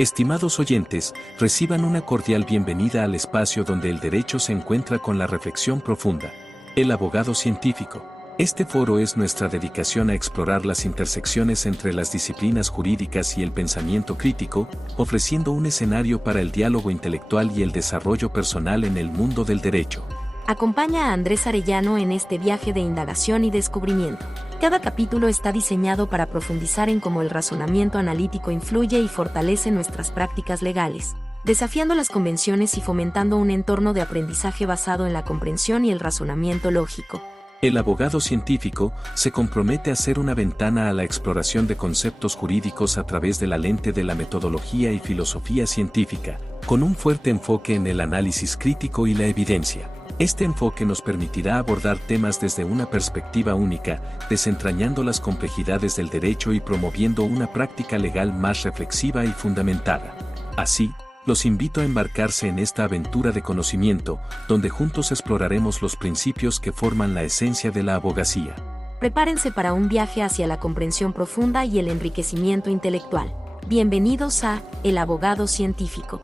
Estimados oyentes, reciban una cordial bienvenida al espacio donde el derecho se encuentra con la reflexión profunda. El abogado científico. Este foro es nuestra dedicación a explorar las intersecciones entre las disciplinas jurídicas y el pensamiento crítico, ofreciendo un escenario para el diálogo intelectual y el desarrollo personal en el mundo del derecho. Acompaña a Andrés Arellano en este viaje de indagación y descubrimiento. Cada capítulo está diseñado para profundizar en cómo el razonamiento analítico influye y fortalece nuestras prácticas legales, desafiando las convenciones y fomentando un entorno de aprendizaje basado en la comprensión y el razonamiento lógico. El abogado científico se compromete a ser una ventana a la exploración de conceptos jurídicos a través de la lente de la metodología y filosofía científica, con un fuerte enfoque en el análisis crítico y la evidencia. Este enfoque nos permitirá abordar temas desde una perspectiva única, desentrañando las complejidades del derecho y promoviendo una práctica legal más reflexiva y fundamentada. Así, los invito a embarcarse en esta aventura de conocimiento, donde juntos exploraremos los principios que forman la esencia de la abogacía. Prepárense para un viaje hacia la comprensión profunda y el enriquecimiento intelectual. Bienvenidos a El Abogado Científico.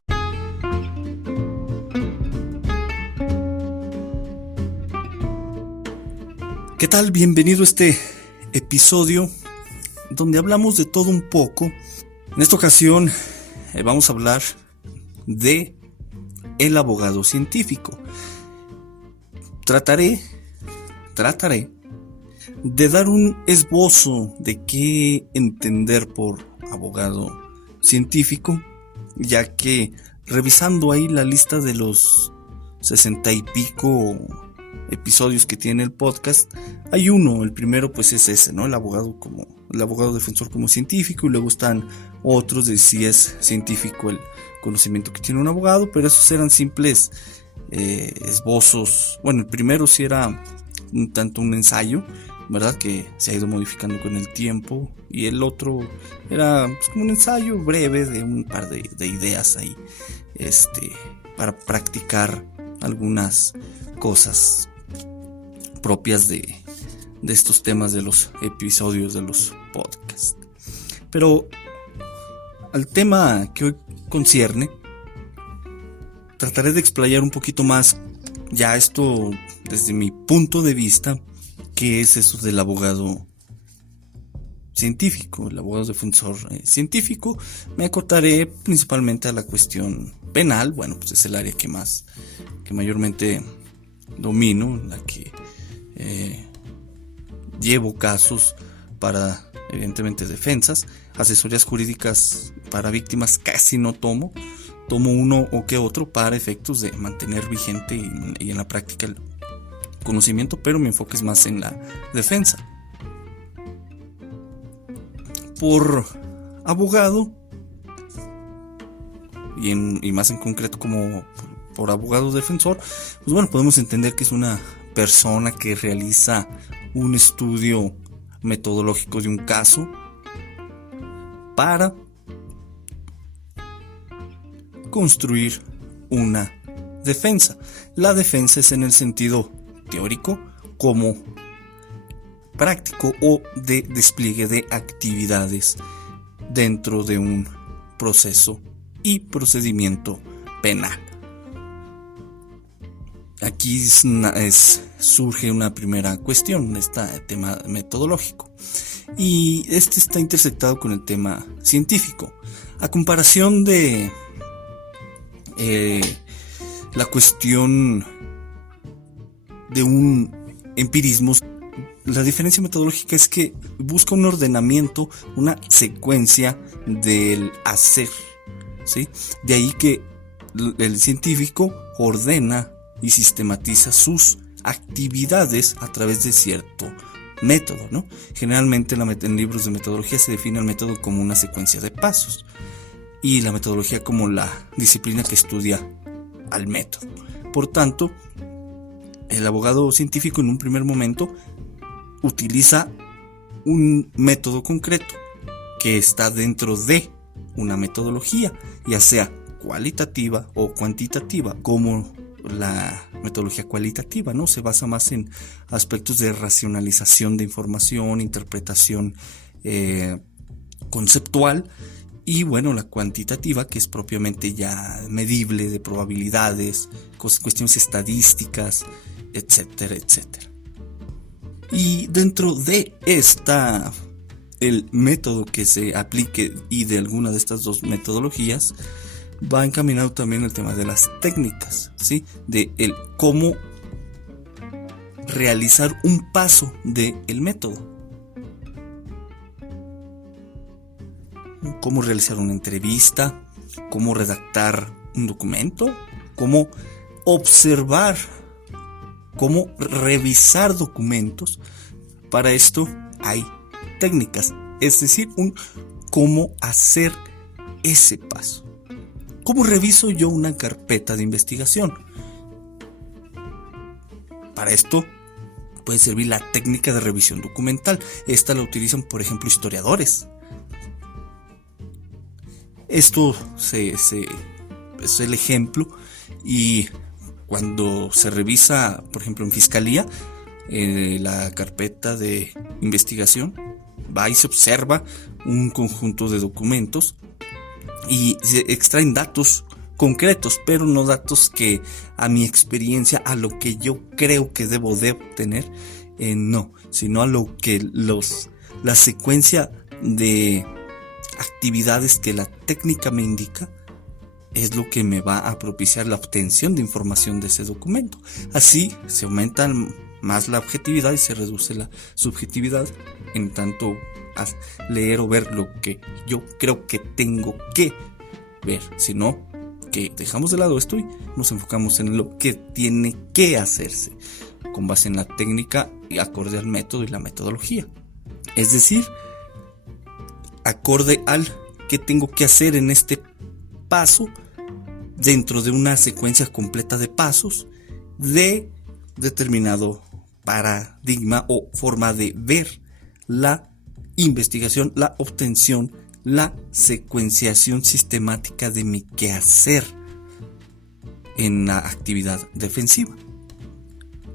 ¿Qué tal? Bienvenido a este episodio donde hablamos de todo un poco. En esta ocasión vamos a hablar de el abogado científico. Trataré de dar un esbozo de qué entender por abogado científico, ya que revisando ahí la lista de los 60 y pico episodios que tiene el podcast, hay uno, el primero pues es ese, ¿no? El abogado defensor como científico, y luego están otros de si es científico el conocimiento que tiene un abogado, pero esos eran simples esbozos. Bueno, el primero sí era un tanto un ensayo, ¿verdad? Que se ha ido modificando con el tiempo, y el otro era pues, como un ensayo breve de un par de ideas ahí, para practicar algunas cosas propias de estos temas de los episodios de los podcasts. Pero al tema que hoy concierne, trataré de explayar un poquito más ya esto desde mi punto de vista, qué es eso del abogado científico, el abogado defensor científico. Me acotaré principalmente a la cuestión penal. Bueno, pues es el área que mayormente domino, en la que llevo casos para, evidentemente, defensas. Asesorías jurídicas para víctimas casi no tomo uno o que otro para efectos de mantener vigente y en la práctica el conocimiento, pero mi enfoque es más en la defensa. Por abogado, y más en concreto como por abogado defensor, pues bueno, podemos entender que es una persona que realiza un estudio metodológico de un caso para construir una defensa. La defensa es en el sentido teórico como práctico o de despliegue de actividades dentro de un proceso y procedimiento penal. Aquí surge una primera cuestión, este tema metodológico, y este está intersectado con el tema científico. A comparación de la cuestión de un empirismo, la diferencia metodológica es que busca un ordenamiento, una secuencia del hacer, ¿sí? De ahí que el científico ordena y sistematiza sus actividades a través de cierto método, ¿no? Generalmente en libros de metodología se define el método como una secuencia de pasos, y la metodología como la disciplina que estudia al método. Por tanto, el abogado científico en un primer momento utiliza un método concreto que está dentro de una metodología, ya sea cualitativa o cuantitativa, como la metodología cualitativa, ¿no? Se basa más en aspectos de racionalización de información, interpretación conceptual, Y bueno, la cuantitativa, que es propiamente ya medible, de probabilidades, cuestiones estadísticas, etcétera, etcétera. Y dentro de el método que se aplique y de alguna de estas dos metodologías, va encaminado también el tema de las técnicas, ¿sí? De el cómo realizar un paso del método. Cómo realizar una entrevista, cómo redactar un documento, cómo observar, cómo revisar documentos. Para esto hay técnicas, es decir, cómo hacer ese paso. ¿Cómo reviso yo una carpeta de investigación? Para esto puede servir la técnica de revisión documental. Esta la utilizan, por ejemplo, historiadores. Esto es el ejemplo, y cuando se revisa, por ejemplo, en fiscalía, la carpeta de investigación, va y se observa un conjunto de documentos y se extraen datos concretos, pero no datos que a mi experiencia, a lo que yo creo que debo de obtener, no, sino a lo que la secuencia de actividades que la técnica me indica es lo que me va a propiciar la obtención de información de ese documento. Así se aumenta más la objetividad y se reduce la subjetividad, en tanto a leer o ver lo que yo creo que tengo que ver, sino que dejamos de lado esto y nos enfocamos en lo que tiene que hacerse con base en la técnica y acorde al método y la metodología. Es decir, acorde al que tengo que hacer en este paso dentro de una secuencia completa de pasos de determinado paradigma o forma de ver la investigación, la obtención, la secuenciación sistemática de mi quehacer en la actividad defensiva.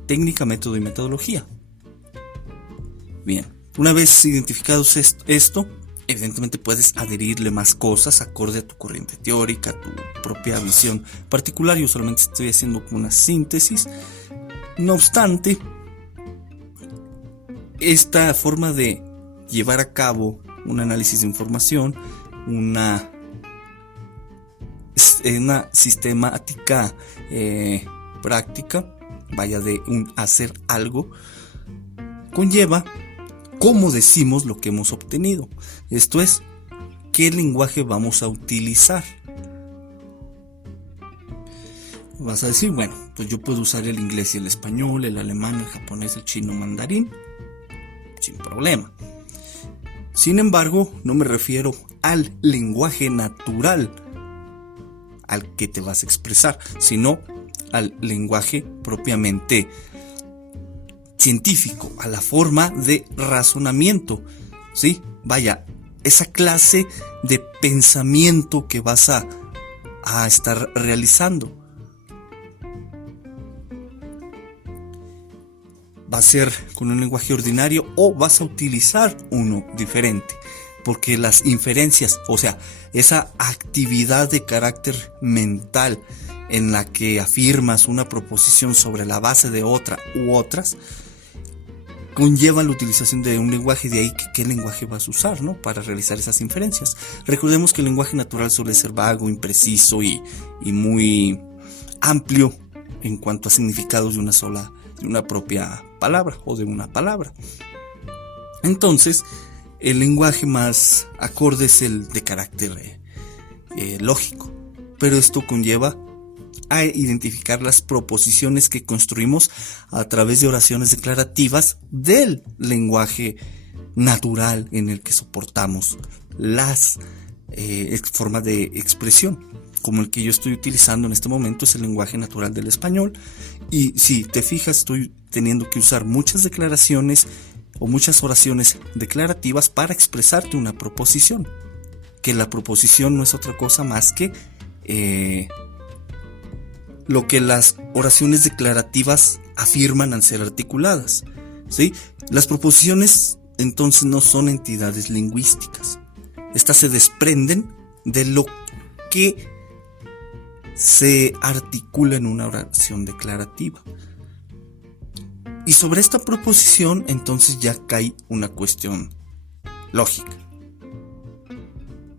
Técnica, método y metodología. Bien, una vez identificados esto, evidentemente puedes adherirle más cosas acorde a tu corriente teórica, a tu propia visión particular. Yo solamente estoy haciendo una síntesis. No obstante, esta forma de llevar a cabo un análisis de información, una sistemática práctica, vaya, de un hacer algo, conlleva cómo decimos lo que hemos obtenido. Esto es, ¿qué lenguaje vamos a utilizar? Vas a decir, bueno, pues yo puedo usar el inglés y el español, el alemán, el japonés, el chino, mandarín, sin problema. Sin embargo, no me refiero al lenguaje natural al que te vas a expresar, sino al lenguaje propiamente científico, a la forma de razonamiento, ¿sí? Vaya, esa clase de pensamiento que vas a estar realizando. ¿Va a ser con un lenguaje ordinario o vas a utilizar uno diferente? Porque las inferencias, o sea, esa actividad de carácter mental en la que afirmas una proposición sobre la base de otra u otras, conlleva la utilización de un lenguaje. De ahí que qué lenguaje vas a usar, ¿no?, para realizar esas inferencias. Recordemos que el lenguaje natural suele ser vago, impreciso y muy amplio en cuanto a significados de una propia palabra o de una palabra. Entonces, el lenguaje más acorde es el de carácter lógico, pero esto conlleva a identificar las proposiciones que construimos a través de oraciones declarativas del lenguaje natural en el que soportamos las formas de expresión, como el que yo estoy utilizando en este momento es el lenguaje natural del español. Y si te fijas, estoy teniendo que usar muchas declaraciones o muchas oraciones declarativas para expresarte una proposición, que la proposición no es otra cosa más que lo que las oraciones declarativas afirman al ser articuladas, ¿sí? Las proposiciones entonces no son entidades lingüísticas. Estas se desprenden de lo que se articula en una oración declarativa. Y sobre esta proposición, entonces ya cae una cuestión lógica.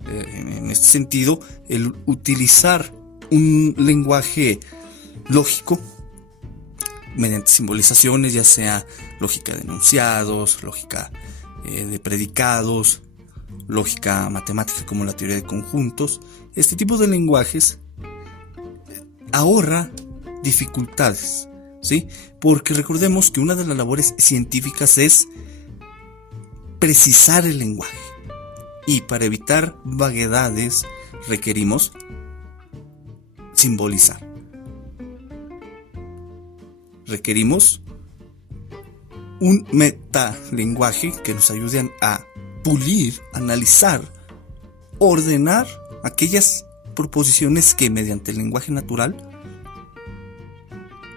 En este sentido, el utilizar un lenguaje lógico mediante simbolizaciones, ya sea lógica de enunciados, lógica de predicados, lógica matemática como la teoría de conjuntos, este tipo de lenguajes ahorra dificultades, ¿sí? Porque recordemos que una de las labores científicas es precisar el lenguaje, y para evitar vaguedades requerimos simbolizar. Requerimos un metalenguaje que nos ayude a pulir, analizar, ordenar aquellas proposiciones que mediante el lenguaje natural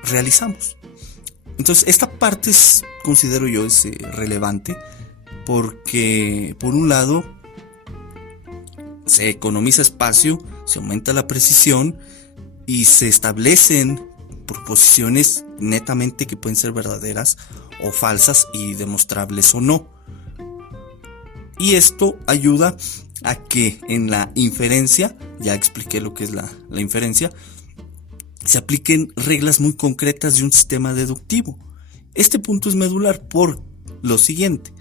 realizamos. Entonces esta parte considero yo es relevante, porque por un lado se economiza espacio, se aumenta la precisión y se establecen proposiciones netamente que pueden ser verdaderas o falsas y demostrables o no. Y esto ayuda a que en la inferencia, ya expliqué lo que es la inferencia, se apliquen reglas muy concretas de un sistema deductivo. Este punto es medular por lo siguiente.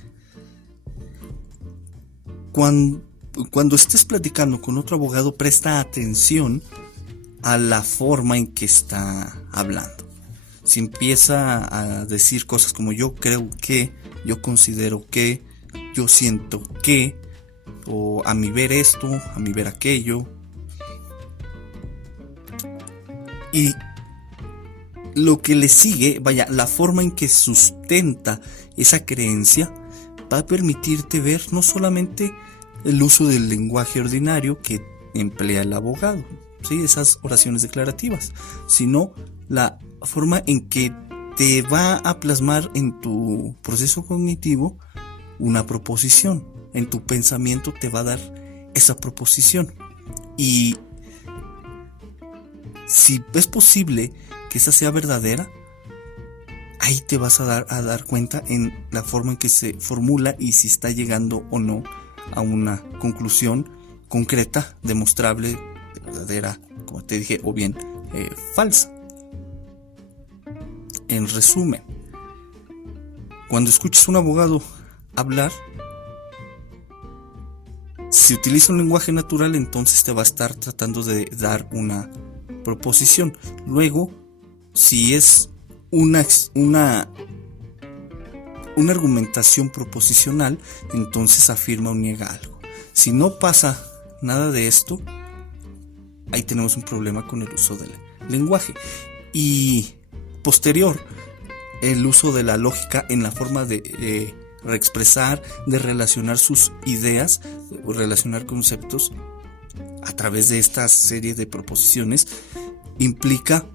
Cuando estés platicando con otro abogado, presta atención a la forma en que está hablando. Si empieza a decir cosas como yo creo que, yo considero que, yo siento que, o a mi ver esto, a mi ver aquello, y lo que le sigue, vaya, la forma en que sustenta esa creencia va a permitirte ver no solamente el uso del lenguaje ordinario que emplea el abogado, ¿sí? Esas oraciones declarativas, sino la forma en que te va a plasmar en tu proceso cognitivo una proposición, en tu pensamiento te va a dar esa proposición, y si es posible que esa sea verdadera, ahí te vas a dar cuenta en la forma en que se formula y si está llegando o no a una conclusión concreta, demostrable, verdadera, como te dije, o bien falsa. En resumen, cuando escuches a un abogado hablar, si utiliza un lenguaje natural, entonces te va a estar tratando de dar una proposición. Luego, si es una argumentación proposicional, entonces afirma o niega algo. Si no pasa nada de esto, ahí tenemos un problema con el uso del lenguaje. Y posterior, el uso de la lógica en la forma de reexpresar, de relacionar sus ideas, relacionar conceptos a través de esta serie de proposiciones, implica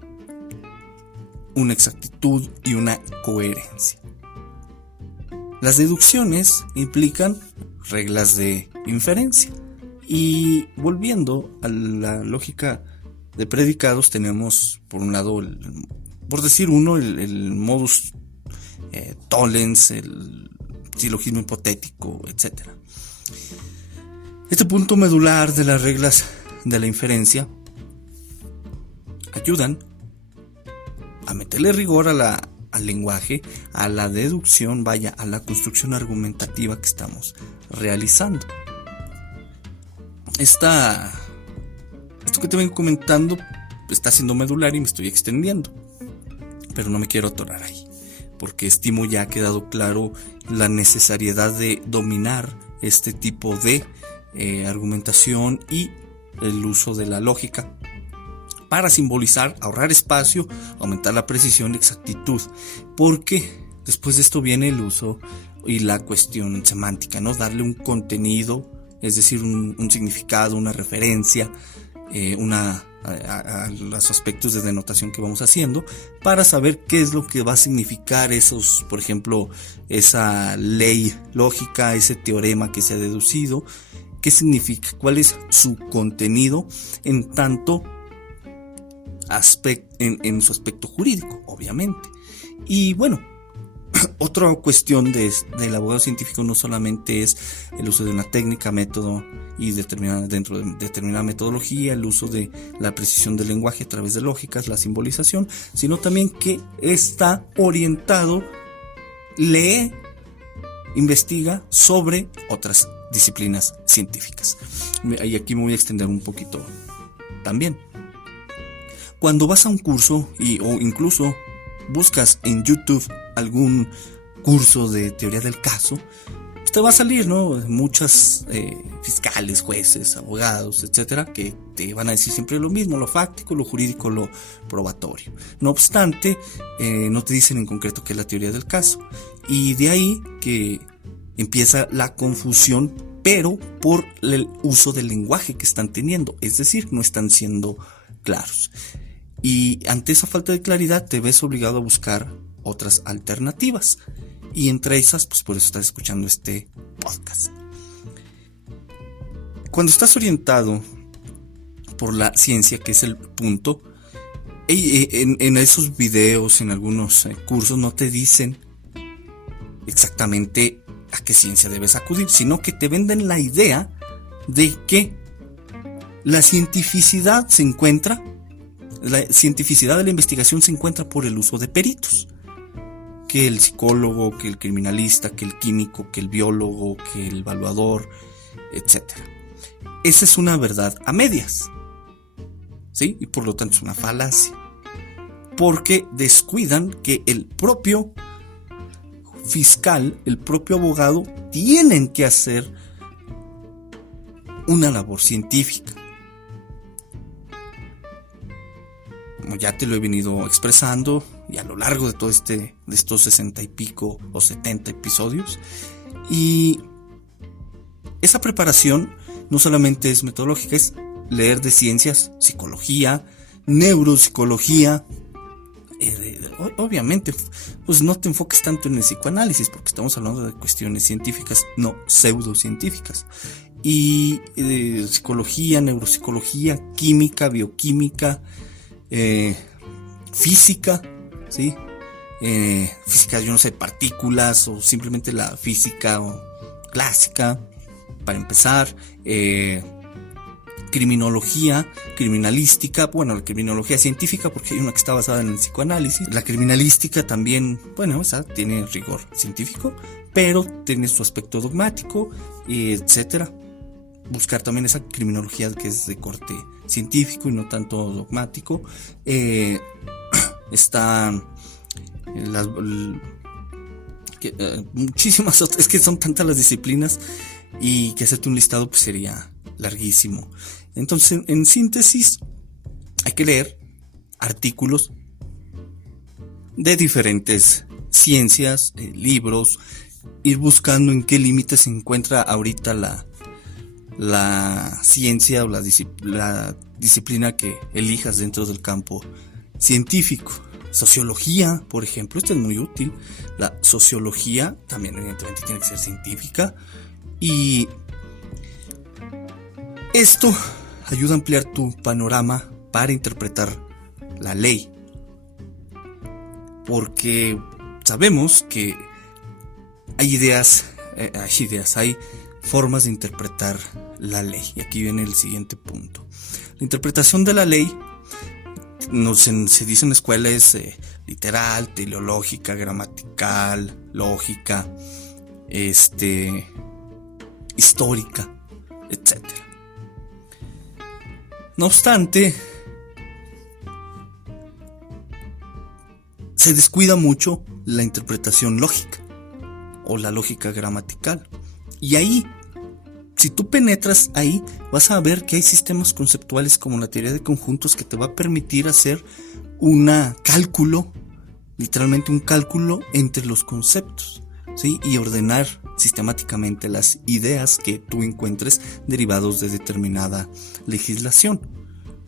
una exactitud y una coherencia. Las deducciones implican reglas de inferencia. Y volviendo a la lógica de predicados, tenemos por un lado, por decir uno, el modus tollens, el silogismo hipotético, etc. Este punto medular de las reglas de la inferencia ayudan a meterle rigor al lenguaje, a la deducción, vaya, a la construcción argumentativa que estamos realizando. Esto que te vengo comentando está siendo medular y me estoy extendiendo, pero no me quiero atorar ahí, porque estimo ya ha quedado claro la necesariedad de dominar este tipo de argumentación y el uso de la lógica para simbolizar, ahorrar espacio, aumentar la precisión y exactitud, porque después de esto viene el uso y la cuestión semántica, ¿no? Darle un contenido, es decir, un significado, una referencia, a los aspectos de denotación que vamos haciendo, para saber qué es lo que va a significar esos, por ejemplo, esa ley lógica, ese teorema que se ha deducido, qué significa, cuál es su contenido en tanto en su aspecto jurídico, obviamente. Y bueno, otra cuestión del abogado científico no solamente es el uso de una técnica, método y dentro de determinada metodología, el uso de la precisión del lenguaje a través de lógicas, la simbolización, sino también que está orientado, lee, investiga sobre otras disciplinas científicas. Y aquí me voy a extender un poquito también. Cuando vas a un curso o incluso buscas en YouTube algún curso de teoría del caso, pues te va a salir, ¿no? Muchas fiscales, jueces, abogados, etcétera, que te van a decir siempre lo mismo, lo fáctico, lo jurídico, lo probatorio. No obstante, no te dicen en concreto qué es la teoría del caso. Y de ahí que empieza la confusión, pero por el uso del lenguaje que están teniendo, es decir, no están siendo claros. Y ante esa falta de claridad te ves obligado a buscar otras alternativas. Y entre esas, pues por eso estás escuchando este podcast. Cuando estás orientado por la ciencia, que es el punto, en esos videos, en algunos cursos, no te dicen exactamente a qué ciencia debes acudir, sino que te venden la idea de que la cientificidad de la investigación se encuentra por el uso de peritos. Que el psicólogo, que el criminalista, que el químico, que el biólogo, que el evaluador, etc. Esa es una verdad a medias, ¿sí? Y por lo tanto es una falacia. Porque descuidan que el propio fiscal, el propio abogado, tienen que hacer una labor científica. Como ya te lo he venido expresando, y a lo largo de todo de estos 60 y pico o 70 episodios, y esa preparación no solamente es metodológica, es leer de ciencias, psicología, neuropsicología. Obviamente, pues no te enfoques tanto en el psicoanálisis, porque estamos hablando de cuestiones científicas, no pseudocientíficas. Y psicología, neuropsicología, química, bioquímica, física, ¿sí? Física, yo no sé, partículas, o simplemente la física clásica, para empezar. Criminología, criminalística, bueno, la criminología científica, porque hay una que está basada en el psicoanálisis. La criminalística también, bueno, esa tiene rigor científico, pero tiene su aspecto dogmático, etcétera. Buscar también esa criminología que es de corte científico y no tanto dogmático. Están muchísimas otras, es que son tantas las disciplinas, y que hacerte un listado pues sería larguísimo. Entonces, en síntesis, hay que leer artículos de diferentes ciencias, libros, ir buscando en qué límites se encuentra ahorita la ciencia o la disciplina que elijas dentro del campo científico. Sociología, por ejemplo, esto es muy útil. La sociología también evidentemente tiene que ser científica, y esto ayuda a ampliar tu panorama para interpretar la ley, porque sabemos que hay hay formas de interpretar la ley. Y aquí viene el siguiente punto. La interpretación de la ley, se dice en la escuela, es literal, teleológica, gramatical, lógica, histórica, etc. No obstante, se descuida mucho la interpretación lógica o la lógica gramatical. Y ahí, si tú penetras ahí, vas a ver que hay sistemas conceptuales como la teoría de conjuntos que te va a permitir hacer literalmente un cálculo entre los conceptos, ¿sí? Y ordenar sistemáticamente las ideas que tú encuentres derivados de determinada legislación.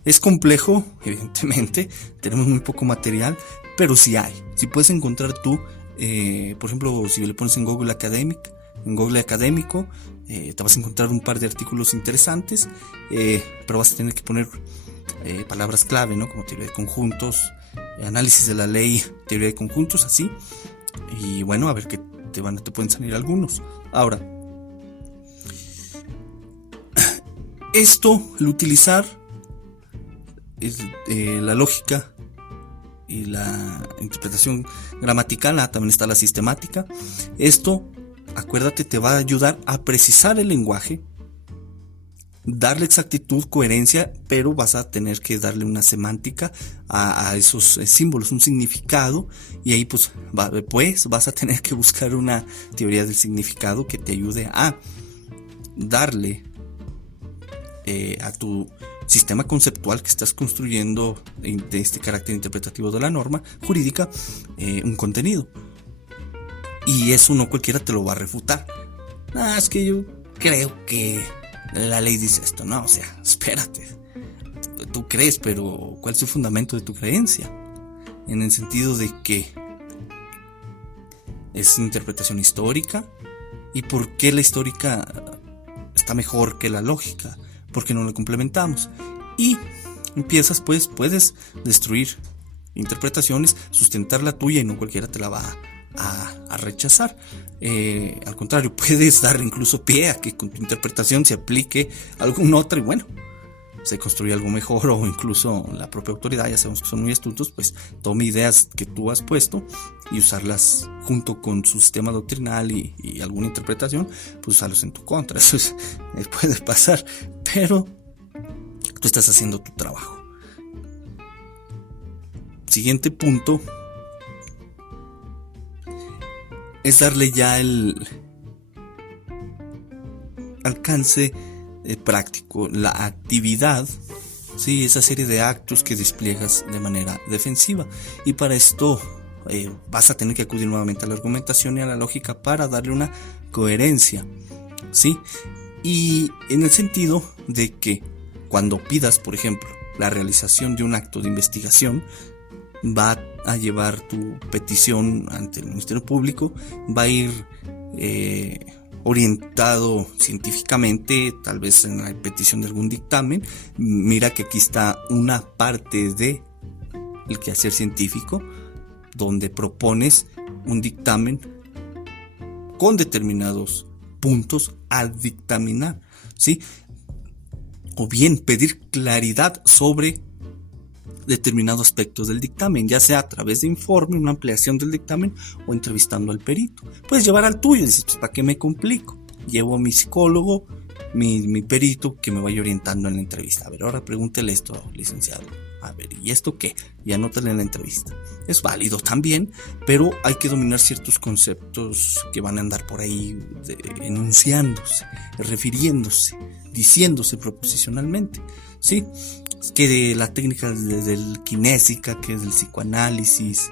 Es complejo, evidentemente, tenemos muy poco material, pero sí hay. Si puedes encontrar tú, por ejemplo, si le pones en Google Academic, en Google Académico, te vas a encontrar un par de artículos interesantes, pero vas a tener que poner palabras clave, ¿no? Como teoría de conjuntos, análisis de la ley, teoría de conjuntos, así. Y bueno, a ver qué te pueden salir algunos. Ahora, esto, el utilizar la lógica y la interpretación gramatical, también está la sistemática. Esto, acuérdate, te va a ayudar a precisar el lenguaje, darle exactitud, coherencia, pero vas a tener que darle una semántica a esos símbolos, un significado, y ahí pues vas a tener que buscar una teoría del significado que te ayude a darle a tu sistema conceptual que estás construyendo de este carácter interpretativo de la norma jurídica un contenido. Y eso no cualquiera te lo va a refutar. Es que yo creo que la ley dice esto. No, o sea, espérate. Tú crees, pero ¿cuál es el fundamento de tu creencia? En el sentido de que es interpretación histórica. ¿Y por qué la histórica está mejor que la lógica? Porque no la complementamos. Y empiezas, pues, puedes destruir interpretaciones, sustentar la tuya y no cualquiera te la va a rechazar. Al contrario, puedes dar incluso pie a que con tu interpretación se aplique alguna otra y bueno, se construye algo mejor, o incluso la propia autoridad, ya sabemos que son muy astutos, pues tome ideas que tú has puesto y usarlas junto con su sistema doctrinal y alguna interpretación, pues usarlos en tu contra. Eso puede pasar, pero tú estás haciendo tu trabajo. Siguiente punto es darle ya el alcance práctico, la actividad, ¿sí? Esa serie de actos que despliegas de manera defensiva. Y para esto vas a tener que acudir nuevamente a la argumentación y a la lógica para darle una coherencia, ¿sí? Y en el sentido de que cuando pidas, por ejemplo, la realización de un acto de investigación, va a llevar tu petición ante el Ministerio Público, va a ir orientado científicamente, tal vez en la petición de algún dictamen. Mira que aquí está una parte de el quehacer científico donde propones un dictamen con determinados puntos a dictaminar, ¿sí? O bien pedir claridad sobre determinados aspectos del dictamen, ya sea a través de informe, una ampliación del dictamen o entrevistando al perito. Puedes llevar al tuyo y decir, pues, ¿para qué me complico? Llevo a mi psicólogo, mi perito, que me vaya orientando en la entrevista. A ver, ahora pregúntele esto, licenciado. A ver, ¿y esto qué? Y anótale en la entrevista. Es válido también, pero hay que dominar ciertos conceptos que van a andar por ahí enunciándose, refiriéndose, diciéndose proposicionalmente, ¿sí? Que de la técnica del kinésica, que es del psicoanálisis,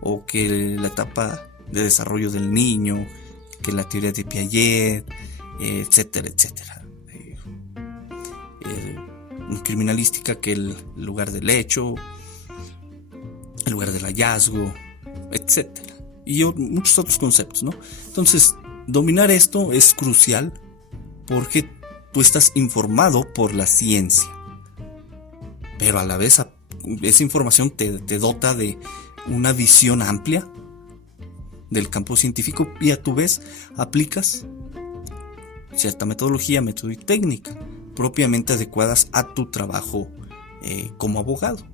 o que la etapa de desarrollo del niño, que la teoría de Piaget, etcétera, etcétera. En criminalística, que el lugar del hecho, el lugar del hallazgo, etcétera. Y muchos otros conceptos, ¿no? Entonces, dominar esto es crucial porque tú estás informado por la ciencia, pero a la vez esa información te dota de una visión amplia del campo científico y a tu vez aplicas cierta metodología, método y técnica propiamente adecuadas a tu trabajo como abogado.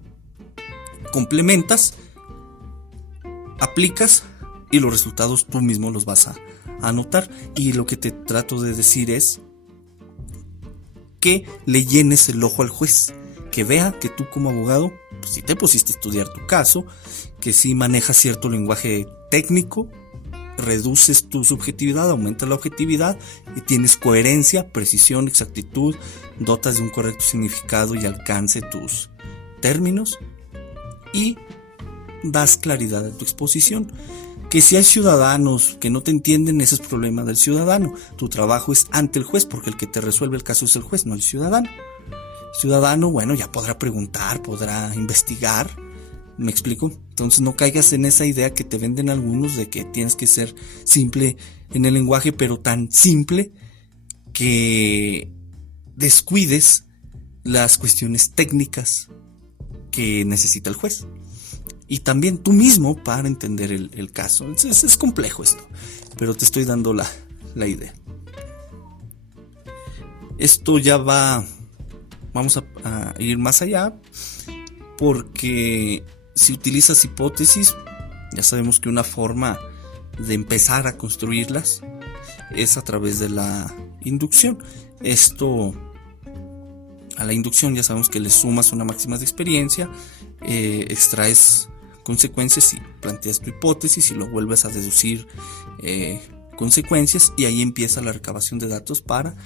Complementas, aplicas y los resultados tú mismo los vas a anotar. Y lo que te trato de decir es que le llenes el ojo al juez, que vea que tú como abogado, pues, si te pusiste a estudiar tu caso, que si manejas cierto lenguaje técnico, reduces tu subjetividad, aumentas la objetividad y tienes coherencia, precisión, exactitud, dotas de un correcto significado y alcance tus términos y das claridad a tu exposición. Que si hay ciudadanos que no te entienden, ese es problema del ciudadano. Tu trabajo es ante el juez, porque el que te resuelve el caso es el juez, no el ciudadano. Ciudadano, bueno, ya podrá preguntar, podrá investigar ¿Me explico? Entonces no caigas en esa idea que te venden algunos de que tienes que ser simple en el lenguaje, pero tan simple que descuides las cuestiones técnicas que necesita el juez. Y también tú mismo para entender el caso. Es complejo esto, pero te estoy dando la idea. Esto ya vamos a ir más allá, porque si utilizas hipótesis, ya sabemos que una forma de empezar a construirlas es a través de la inducción. A la inducción ya sabemos que le sumas una máxima de experiencia, extraes consecuencias y planteas tu hipótesis y lo vuelves a deducir consecuencias, y ahí empieza la recabación de datos para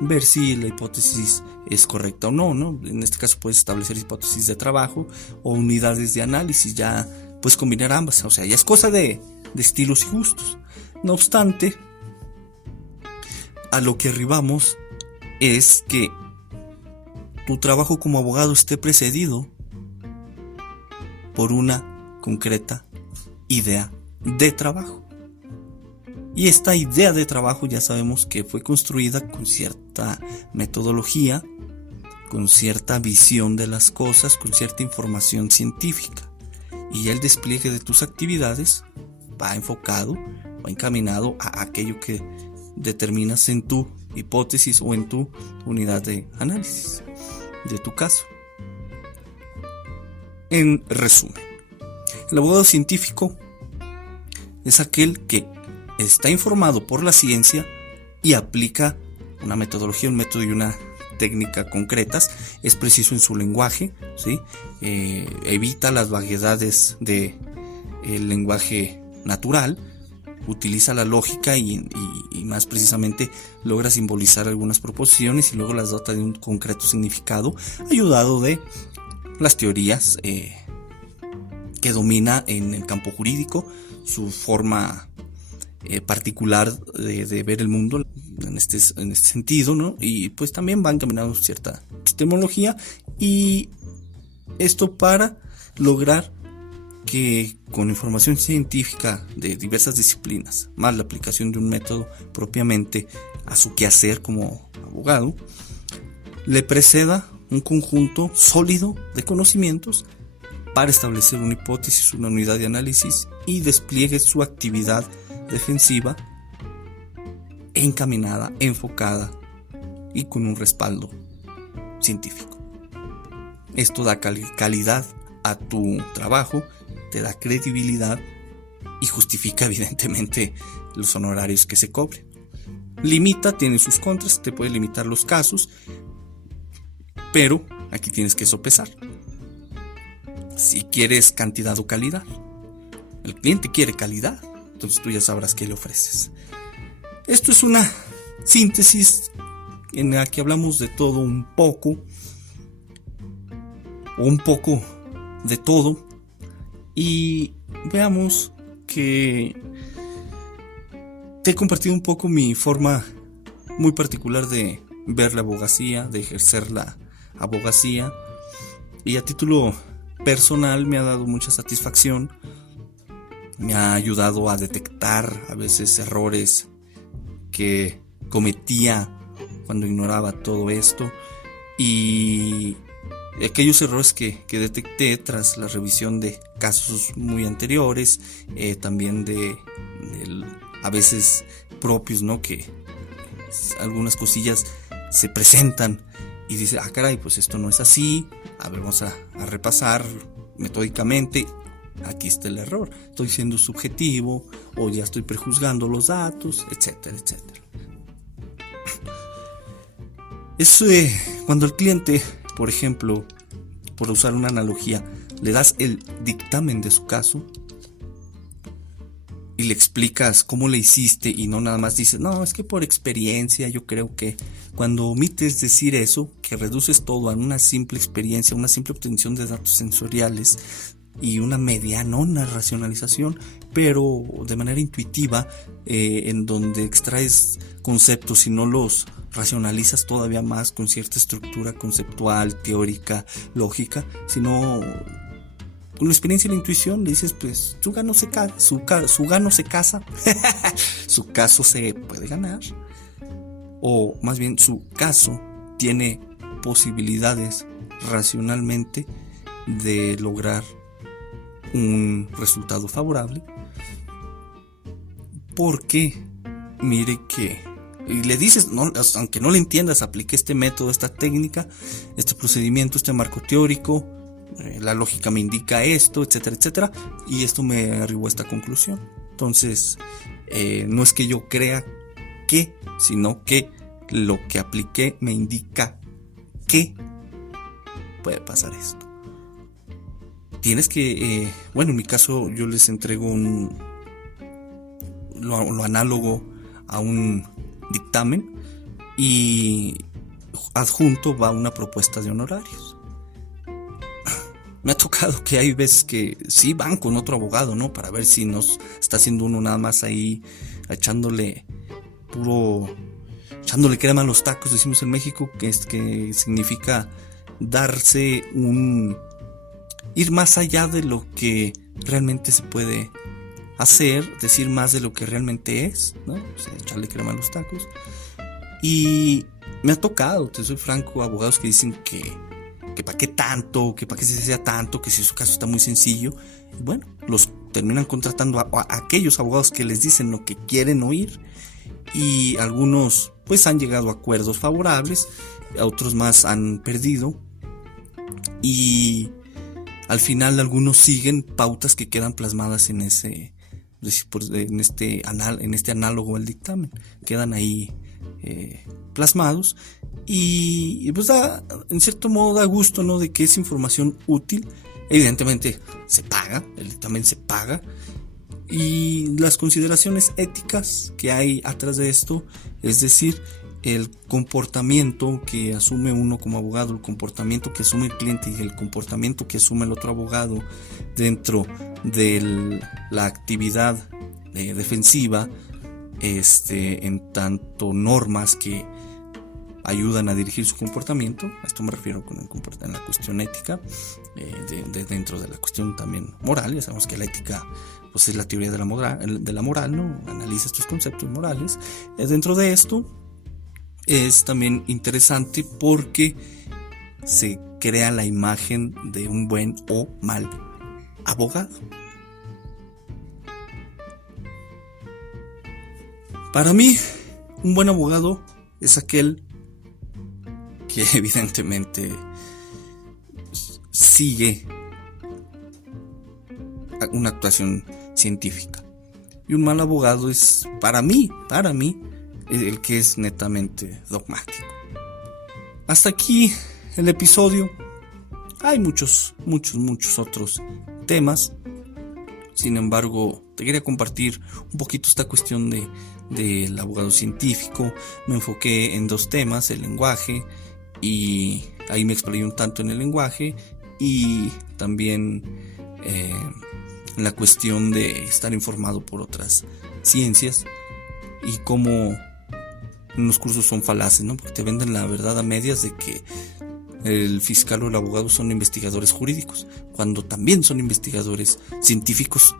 ver si la hipótesis es correcta o no, ¿no? En este caso puedes establecer hipótesis de trabajo o unidades de análisis, ya puedes combinar ambas, o sea, ya es cosa de estilos y gustos. No obstante, a lo que arribamos es que tu trabajo como abogado esté precedido por una concreta idea de trabajo. Y esta idea de trabajo ya sabemos que fue construida con cierta metodología, con cierta visión de las cosas, con cierta información científica. Y ya el despliegue de tus actividades va enfocado, va encaminado a aquello que determinas en tu hipótesis o en tu unidad de análisis de tu caso. En resumen, el abogado científico es aquel que está informado por la ciencia y aplica una metodología, un método y una técnica concretas. Es preciso en su lenguaje, ¿sí? Evita las vaguedades del lenguaje natural, utiliza la lógica y más precisamente logra simbolizar algunas proposiciones y luego las dota de un concreto significado, ayudado de las teorías que domina en el campo jurídico, su forma particular de ver el mundo en este sentido, ¿no? Y pues también van caminando cierta epistemología, y esto para lograr que con información científica de diversas disciplinas, más la aplicación de un método propiamente a su quehacer como abogado, le preceda un conjunto sólido de conocimientos para establecer una hipótesis, una unidad de análisis, y despliegue su actividad defensiva encaminada, enfocada y con un respaldo científico. Esto da calidad a tu trabajo, te da credibilidad y justifica evidentemente los honorarios que se cobren. Limita, tiene sus contras, te puede limitar los casos, pero aquí tienes que sopesar si quieres cantidad o calidad. El cliente quiere calidad, entonces tú ya sabrás qué le ofreces. Esto es una síntesis en la que hablamos de todo un poco, o un poco de todo, y veamos que te he compartido un poco mi forma muy particular de ver la abogacía, de ejercer la abogacía, y a título personal me ha dado mucha satisfacción. Me ha ayudado a detectar a veces errores que cometía cuando ignoraba todo esto, y aquellos errores que detecté tras la revisión de casos muy anteriores, también a veces propios, ¿no? Que algunas cosillas se presentan y dice, caray, pues esto no es así, a ver, vamos a repasar metódicamente. Aquí está el error, estoy siendo subjetivo o ya estoy prejuzgando los datos, etcétera, etcétera. Es cuando el cliente, por ejemplo, por usar una analogía, le das el dictamen de su caso y le explicas cómo le hiciste, y no nada más dices, no, es que por experiencia. Yo creo que cuando omites decir eso, que reduces todo a una simple experiencia, una simple obtención de datos sensoriales y una medianona racionalización, pero de manera intuitiva, en donde extraes conceptos y no los racionalizas todavía más con cierta estructura conceptual, teórica, lógica, sino con la experiencia y la intuición le dices, pues su gano se casa, su gano se casa, su caso se puede ganar, o más bien su caso tiene posibilidades racionalmente de lograr un resultado favorable, porque mire que, y le dices, no, aunque no le entiendas, aplique este método, esta técnica, este procedimiento, este marco teórico, la lógica me indica esto, etcétera, etcétera, y esto me arribó a esta conclusión. Entonces, no es que yo crea que, sino que lo que apliqué me indica que puede pasar esto. Tienes que, bueno, en mi caso yo les entrego lo análogo a un dictamen y adjunto va una propuesta de honorarios. Me ha tocado que hay veces que sí van con otro abogado, ¿no? Para ver si nos está haciendo uno nada más ahí echándole crema a los tacos, decimos en México, que significa ir más allá de lo que realmente se puede hacer, decir más de lo que realmente es, ¿no? O sea, echarle crema a los tacos. Y me ha tocado, te soy franco, abogados que dicen que para qué tanto, que para qué se sea tanto, que si su caso está muy sencillo. Y bueno, los terminan contratando a aquellos abogados que les dicen lo que quieren oír, y algunos pues han llegado a acuerdos favorables, otros más han perdido, y al final algunos siguen pautas que quedan plasmadas en este análogo al dictamen, quedan ahí plasmados, y pues en cierto modo da gusto, ¿no? De que es información útil. Evidentemente se paga, el dictamen se paga, y las consideraciones éticas que hay atrás de esto, es decir, el comportamiento que asume uno como abogado, el comportamiento que asume el cliente y el comportamiento que asume el otro abogado dentro de la actividad defensiva, en tanto normas que ayudan a dirigir su comportamiento. A esto me refiero en la cuestión ética, dentro de la cuestión también moral. Ya sabemos que la ética pues es la teoría de la moral, ¿no? Analiza estos conceptos morales. Dentro de esto es también interesante porque se crea la imagen de un buen o mal abogado. Para mí, un buen abogado es aquel que evidentemente sigue una actuación científica. Y un mal abogado es, para mí, el que es netamente dogmático. Hasta aquí el episodio. Hay muchos otros temas. Sin embargo, te quería compartir un poquito esta cuestión del abogado científico. Me enfoqué en 2 temas: el lenguaje, y ahí me explayé un tanto en el lenguaje, y también en la cuestión de estar informado por otras ciencias, y cómo los cursos son falaces, ¿no? Porque te venden la verdad a medias de que el fiscal o el abogado son investigadores jurídicos, cuando también son investigadores científicos,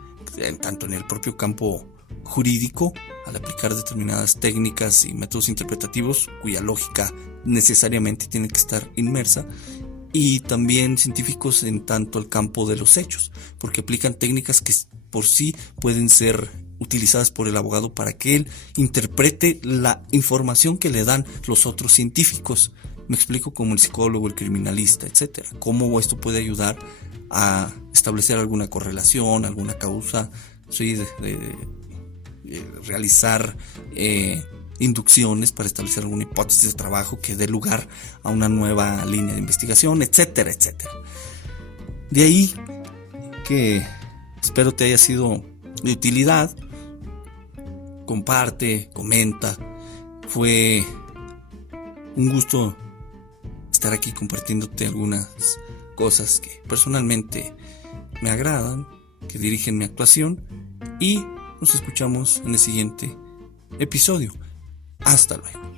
tanto en el propio campo jurídico, al aplicar determinadas técnicas y métodos interpretativos cuya lógica necesariamente tiene que estar inmersa, y también científicos en tanto al campo de los hechos, porque aplican técnicas que por sí pueden ser utilizadas por el abogado para que él interprete la información que le dan los otros científicos. Me explico, como el psicólogo, el criminalista, etcétera. Cómo esto puede ayudar a establecer alguna correlación, alguna causa, ¿sí? de realizar inducciones para establecer alguna hipótesis de trabajo que dé lugar a una nueva línea de investigación, etcétera, etcétera. De ahí que espero te haya sido de utilidad. Comparte, comenta. Fue un gusto estar aquí compartiéndote algunas cosas que personalmente me agradan, que dirigen mi actuación, y nos escuchamos en el siguiente episodio. Hasta luego.